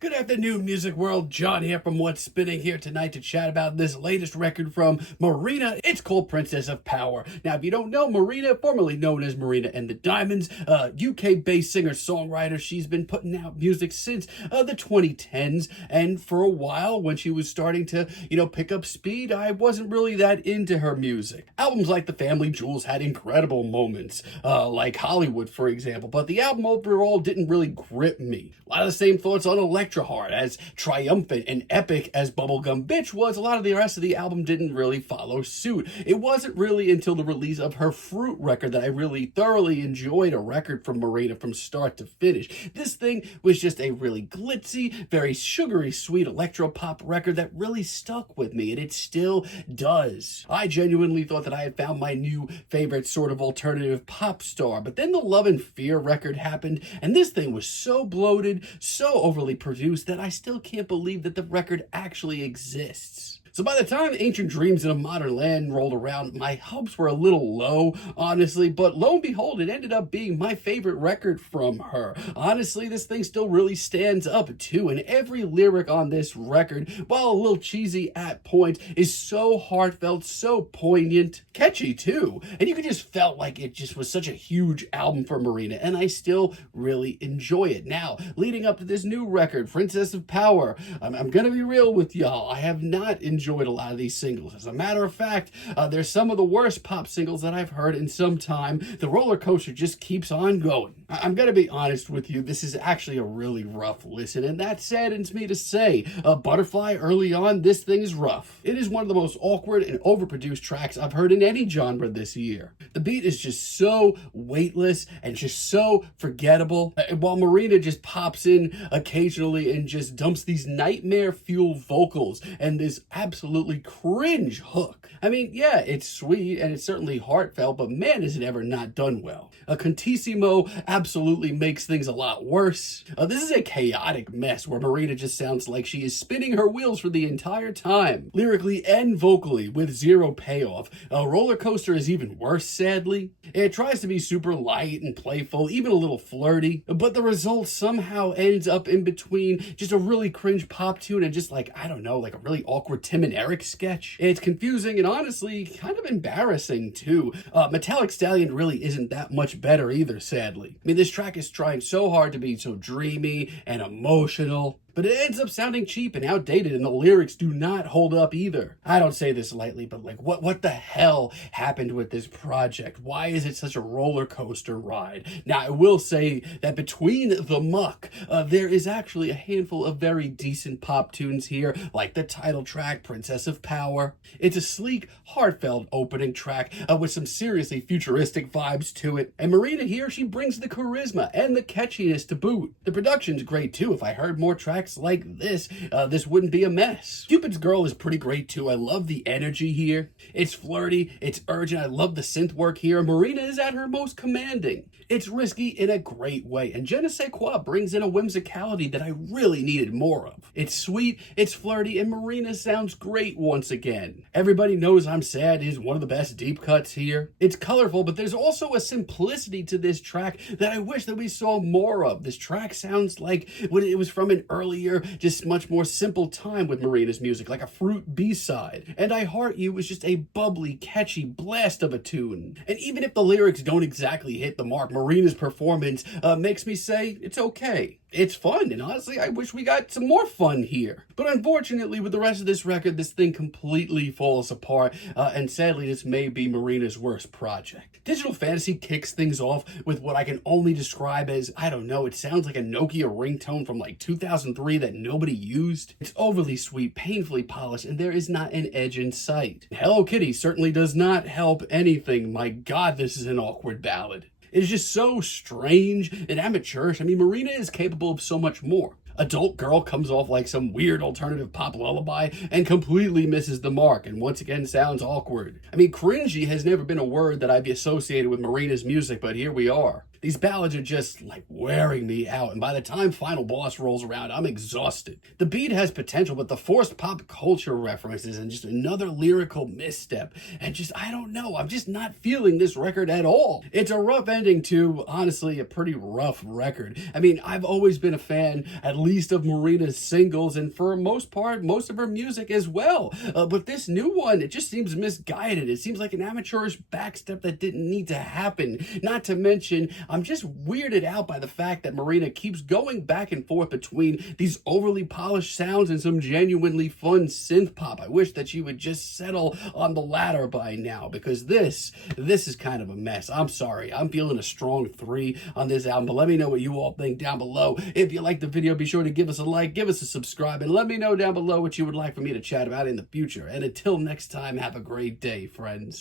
Good afternoon, music world. John here from What's Spinning here tonight to chat about this latest record from MARINA. It's called Princess of Power. Now, if you don't know, MARINA, formerly known as Marina and the Diamonds, UK-based singer-songwriter. She's been putting out music since the 2010s, and for a while, when she was starting to, pick up speed, I wasn't really that into her music. Albums like The Family Jewels had incredible moments, like Hollywood, for example, but the album overall didn't really grip me. A lot of the same thoughts on Electro-Pop. As triumphant and epic as Bubblegum Bitch was, a lot of the rest of the album didn't really follow suit. It wasn't really until the release of her Fruit record that I really thoroughly enjoyed a record from Marina from start to finish. This thing was just a really glitzy, very sugary sweet electro-pop record that really stuck with me, and it still does. I genuinely thought that I had found my new favorite sort of alternative pop star, but then the Love and Fear record happened, and this thing was so bloated, so overly produced that I still can't believe that the record actually exists. So by the time Ancient Dreams in a Modern Land rolled around, my hopes were a little low, honestly, but lo and behold, it ended up being my favorite record from her. Honestly, this thing still really stands up too, and every lyric on this record, while a little cheesy at points, is so heartfelt, so poignant, catchy too, and you could just felt like it just was such a huge album for Marina, and I still really enjoy it. Now, leading up to this new record, Princess of Power, I'm gonna be real with y'all, I have not enjoyed a lot of these singles. As a matter of fact, they're some of the worst pop singles that I've heard in some time. The roller coaster just keeps on going. I'm gonna be honest with you, this is actually a really rough listen, and that saddens me to say. Butterfly early on, this thing is rough. It is one of the most awkward and overproduced tracks I've heard in any genre this year. The beat is just so weightless and just so forgettable, while Marina just pops in occasionally and just dumps these nightmare fuel vocals and this absolutely cringe hook. I mean, yeah, it's sweet and it's certainly heartfelt, but man, is it ever not done well. Contissimo absolutely makes things a lot worse. This is a chaotic mess where Marina just sounds like she is spinning her wheels for the entire time, lyrically and vocally, with zero payoff. Roller Coaster is even worse, sadly. It tries to be super light and playful, even a little flirty, but the result somehow ends up in between just a really cringe pop tune and just like, I don't know, like a really awkward Tim and Eric sketch. It's confusing and honestly kind of embarrassing too. Metallic Stallion really isn't that much better either, sadly. I mean, this track is trying so hard to be so dreamy and emotional, but it ends up sounding cheap and outdated, and the lyrics do not hold up either. I don't say this lightly, but like, what the hell happened with this project? Why is it such a roller coaster ride? Now, I will say that between the muck, there is actually a handful of very decent pop tunes here, like the title track, Princess of Power. It's a sleek, heartfelt opening track with some seriously futuristic vibes to it, and Marina here, she brings the charisma and the catchiness to boot. The production's great too. If I heard more tracks like this, this wouldn't be a mess. Cupid's Girl is pretty great too. I love the energy here. It's flirty, it's urgent. I love the synth work here. Marina is at her most commanding. It's risky in a great way, and Je ne sais quoi brings in a whimsicality that I really needed more of. It's sweet, it's flirty, and Marina sounds great once again. Everybody Knows I'm Sad is one of the best deep cuts here. It's colorful, but there's also a simplicity to this track that I wish that we saw more of. This track sounds like when it was from an earlier, just much more simple time with Marina's music, like a Fruit B-side. And I Heart You was just a bubbly, catchy blast of a tune. And even if the lyrics don't exactly hit the mark, Marina's performance makes me say it's okay. It's fun, and honestly, I wish we got some more fun here. But unfortunately, with the rest of this record, this thing completely falls apart, and sadly, this may be Marina's worst project. Digital Fantasy kicks things off with what I can only describe as, I don't know, it sounds like a Nokia ringtone from like 2003 that nobody used. It's overly sweet, painfully polished, and there is not an edge in sight. Hello Kitty certainly does not help anything. My God, this is an awkward ballad. It is just so strange and amateurish. I mean, Marina is capable of so much more. Adult Girl comes off like some weird alternative pop lullaby and completely misses the mark and once again sounds awkward. I mean, cringy has never been a word that I've associated with Marina's music, but here we are. These ballads are just like wearing me out, and by the time Final Boss rolls around, I'm exhausted. The beat has potential, but the forced pop culture references and just another lyrical misstep, and just, I don't know, I'm just not feeling this record at all. It's a rough ending to, honestly, a pretty rough record. I mean, I've always been a fan, at least of Marina's singles, and for the most part, most of her music as well. But this new one, it just seems misguided. It seems like an amateurish backstep that didn't need to happen. Not to mention, I'm just weirded out by the fact that Marina keeps going back and forth between these overly polished sounds and some genuinely fun synth pop. I wish that she would just settle on the latter by now, because this is kind of a mess. I'm sorry. I'm feeling a strong 3 on this album, but let me know what you all think down below. If you liked the video, be sure to give us a like, give us a subscribe, and let me know down below what you would like for me to chat about in the future. And until next time, have a great day, friends.